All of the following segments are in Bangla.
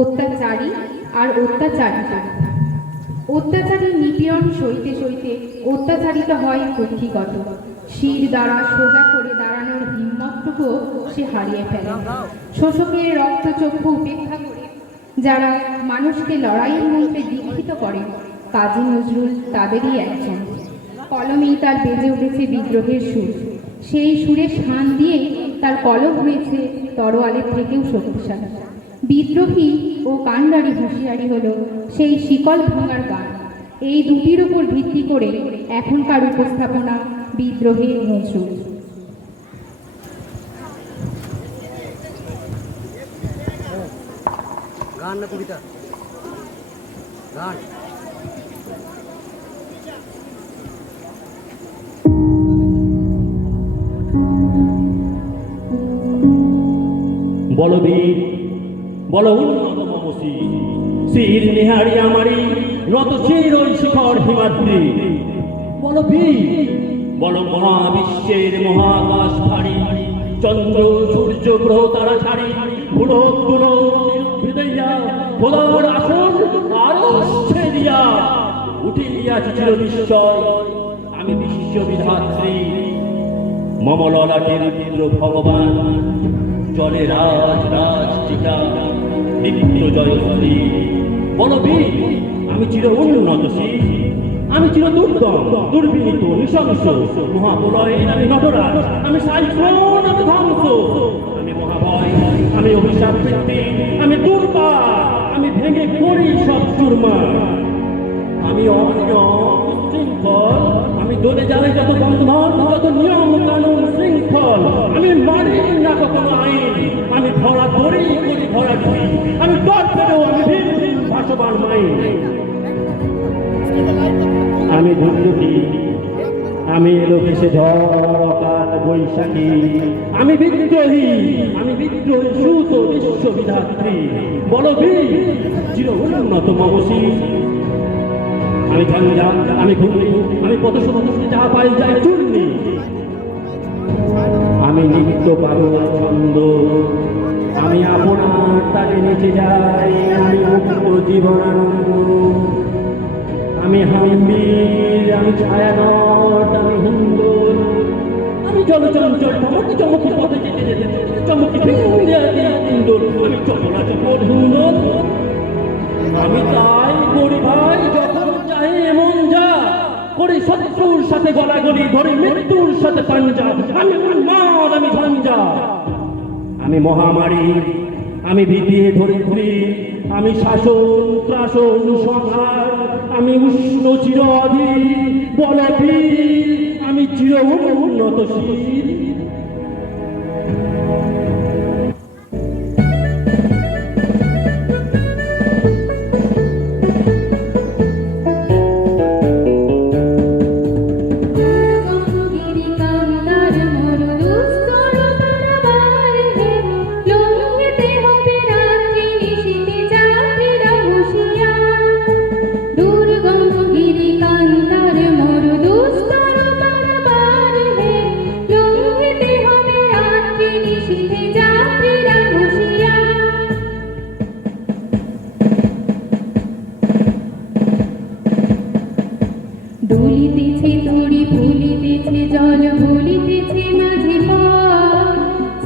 অত্যাচারী আর অত্যাচারিতা। অত্যাচারী নিপীড়ন সইতে সইতে অত্যাচারিত হয় কক্ষিগত শির দ্বারা সোজা করে দাঁড়ানোর হিম্মতটুকুও সে হারিয়ে ফেলে। শোষকের রক্তচক্ষু উপেক্ষা করে যারা মানুষকে লড়াইয়ের মধ্যে দীক্ষিত করে, কাজী নজরুল তাদেরই একজন। কলমেই তার বেজে উঠেছে বিদ্রোহের সুর। সেই সুরে শান দিয়ে তার কলম হয়েছে তরোয়ালের থেকেও শক্তিশালী। বিদ্রোহী ও কান্ডারি হুঁশিয়ারি হল সেই শিকল ভাঙার গান। এই দুটির উপর ভিত্তি করে এখনকার উপস্থাপনা বিদ্রোহের নজরুল। গান না কবিতা? গান। বলবীর বল উন্নত মমসি শির নিহারি আমারি নত ওই শিখর হিমাদ্রি। বল বীর, বল মহাবিশ্বের মহাকাশ ভারী চন্দ্র, সূর্য, গ্রহ তারা ছাড়ি। পুরো তুলো হৃদয়া খোদার আসন আরও ছেড়িয়া উঠিয়াছি চির নিশ্চয় আমি বিশ্ব বিধাত্রী। ললাটের ইন্দ্র ভগবান, চলে রাজ রাজ, টিকা। নিত্য জয়শ্রী বলবীর আমি চির উন্নতশীল আমি চির দুর্গম দুর্বিনীত নৃশংস। মহাপ্রলয়ের আমি নটরাজ, আমি সাইক্লোন, আমি ধ্বংস। আমি মহাভয়, আমি অভিশাপ বৃত্তি, আমি দুর্বা, আমি ভেঙে করি সব চুরমা আমি অনিয়ম শৃঙ্খল আমি দলে যাই যত বন্ধন, যত নিয়ম আমি এলো ভেসে ঝড় বৈশাখী। আমি বিদ্রোহী আমি বিদ্রোহী সুত বিশ্ববিধাত্রী। বলবীর চির উন্নত মমসী। আমি ঝঞ্ঝা আমি ঘুমনি আমি কত সমস্ত যা পাই যাই চূর্ণি। আমি নিত্য পাগল ছন্দ। আমি আপনার তাকে নেচে যাই, আমি মুক্ত জীবনানন্দ। আমি হাম্বির আমি ছায়া ছায়ানট, আমি হিন্দু। আমি জলচঞ্চল, চমকি চমকি পথে যেতে যেতে চমকি হিন্দুর আমি চপলা চপল হিন্দুর। আমি তাই করি ভাই, যখন চাই এমন যা। করি শত্রুর সাথে গলাগলি, ধরি মৃত্যুর সাথে পাঞ্জা। আমি উন্মাদ আমি ঝঞ্ঝা। আমি মহামারী আমি ভিটিয়ে ধরিত্রী আমি শাসন ত্রাসন সংহার আমি উষ্ণ চিরধি বলবীর আমি চির গঙ্গিরি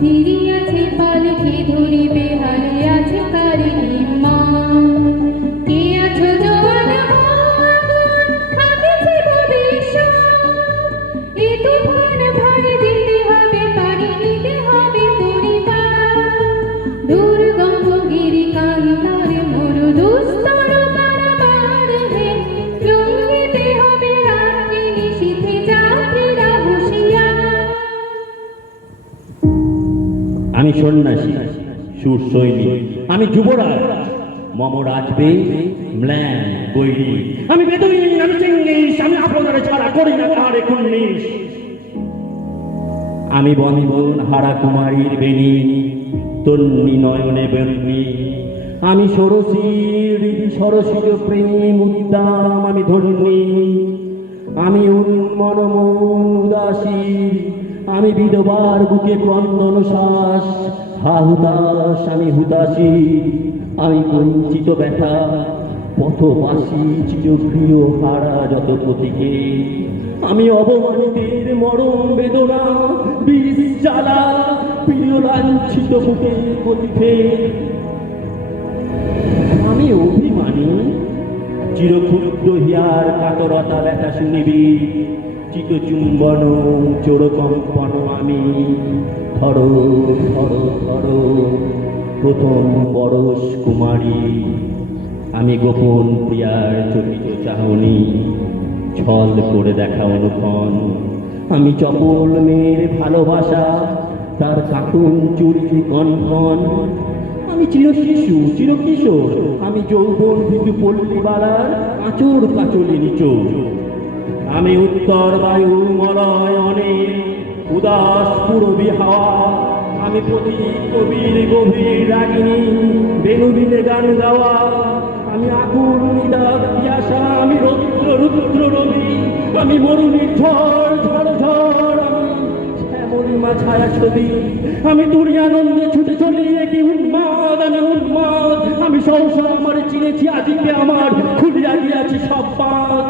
Tiri সুর সৈনিক। আমি যুবরাজ। মম রাজবে ম্ল্যান বৈরী আমি বেদুইন, আমি চেঙ্গিস আমি আপনার ছাড়া করি না আমি বন্ধন হারা কুমারীর বেণী, তন্নি নয়নে বেণী আমি সরসীর সরসীর প্রেম উদ্দাম আমি ধন্যী। আমি উন্মনমন উদাসীর আমি বিধবার বুকে ক্রন্দন শ্বাস। হা, হুতাশ, আমি হুতাশী। আমি বঞ্চিত ব্যথা, পথবাসী, চিরপ্রিয় হারা যত প্রতীকে। আমি অবমানিতের মরম বেদনা, বিষ প্রিয় লাঞ্ছিত বুকে প্রতিভে আমি অভিমানী চিরক্ষুদ্র হিয়ার কাতরতা ব্যথা শুনিবি চিতচুম্বন চোরকম্পন আমি ধর ধর ধর, প্রথম বরস কুমারী। আমি গোপন প্রিয়ার চকিত চাহনি, ছল করে দেখা অনুক্ষণ। আমি চপল মেয়ের ভালোবাসা, তার কাকুন চুরি কনকন আমি চির শিশু চির কিশোর আমি যৌবন ভিতু পল্লীবালার আচর কাচলে নিচোর। আমি উত্তর বায়ু মলয় অনেক উদাস পুরবী হাওয়া। আমি প্রতি কবির গভীর রাগিনী বেনুবিনে গান গাওয়া। আমি আকুল নিদাক পিয়াসা, আমি রৌদ্র রুদ্র রবি। আমি মরুণীর ঝড় ঝড় ঝড়, আমি শ্যামলিমা ছায়া ছবি আমি দুরিয়ানন্দে ছুটে চলি কি উন্মাদ, আমি উন্মাদ। আমি সহসা আমার চিনেছি আজকে আমার খুলিয়া গিয়াছি সব পাত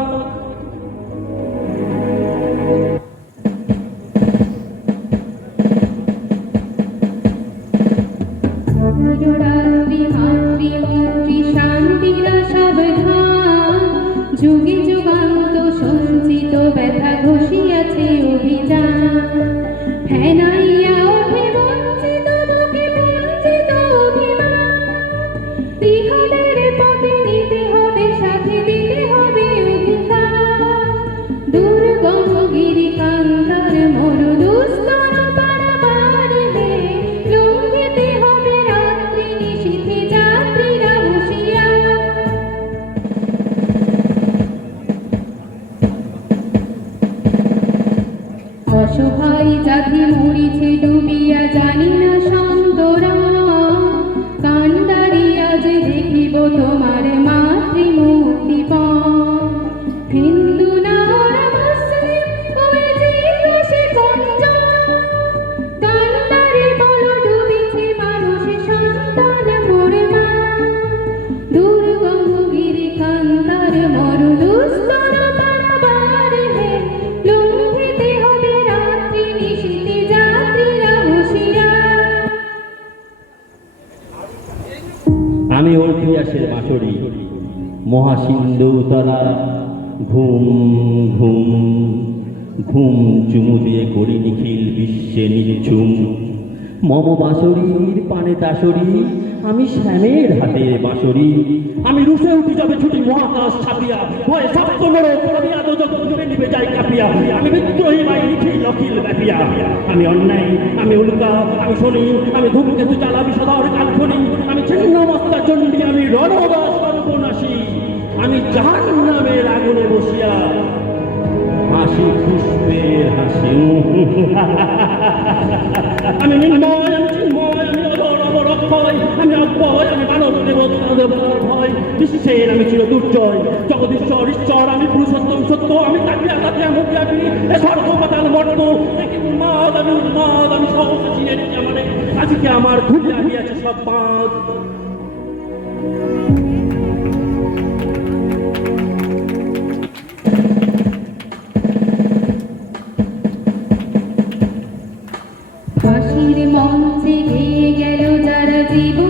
অভিয়াসের মহাসিন্ধু তারা ঘুম ঘুম ঘুম চুমু দিয়ে করি নিখিল বিশ্বে নিঝুম। মম বাঁশরীর পানে তাসরি আমি শ্যামের হাতে বাঁশরি। আমি রুশে উঠি যাবে ছুটি মহাকাশ ছাপিয়া, ভয়ে সপ্ত বড় পড়বিয়া দোজক জুড়ে নিবে যাই কাঁপিয়া। আমি বিদ্রোহী বাই নিখিল অখিল ব্যাপিয়া। আমি অন্যায়, আমি উল্কা, আমি শনি, আমি ধূমকেতু চালাবি সদর কালখনি আমি ছিন্ন মস্তা চণ্ডী, আমি রণবা সর্বনাশী আমি জাহান নামের আগুনে বসিয়া হাসি পুষ্পের হাসি আমি নির্ময় আমি চিন্ময় আমি অমর অক্ষয় আমি অব্যয় আমি মানব দেবতা দেবতার ভয় বিশ্বের আমি চির দুর্জয় জগদীশ্বর ঈশ্বর আমি পুরুষোত্তম সত্য আমি তাকিয়া মুখিয়া ফিরি এ স্বর্গ পাতাল একই উন্মাদ আমি উন্মাদ আমি সহসা চিনে নিতে আমারে আজকে আমার খুলিয়া গিয়াছে সব পাঁচ যারা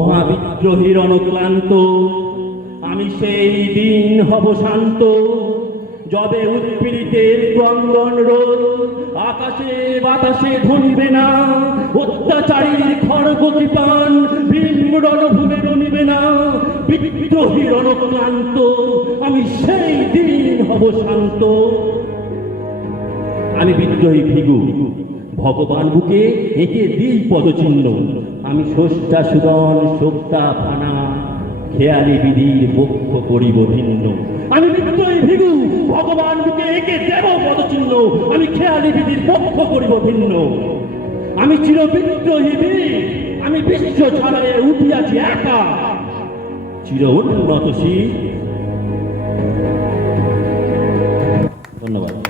মহাবিদ্রোহীর আমি সেই দিন হব শান্ত। যবে উৎপীড়িতের আকাশে বাতাসে না। অত্যাচারীর খড়গ ভীম রণভূমে না। বিদ্রোহী রণক্লান্ত, আমি সেই দিন হব শান্ত। আমি বিদ্রোহী ভিগু, ভগবান বুকে একে দিই পদচিহ্ন। আমি স্রষ্টা সুদন সোক্তা ফানা, খেয়ালি বিধির পক্ষ করিব ভিন্ন। আমি বিদ্রোহী ভিগু, ভগবান বুকে একে দেব পদচিহ্ন। আমি খেয়ালি বিধির পক্ষ করিব ভিন্ন। আমি চির বিদ্রোহী বীর, আমি বিশ্ব ছাড়াইয়ে উঠিয়াছি একা। চির উন্নত ধন্যবাদ।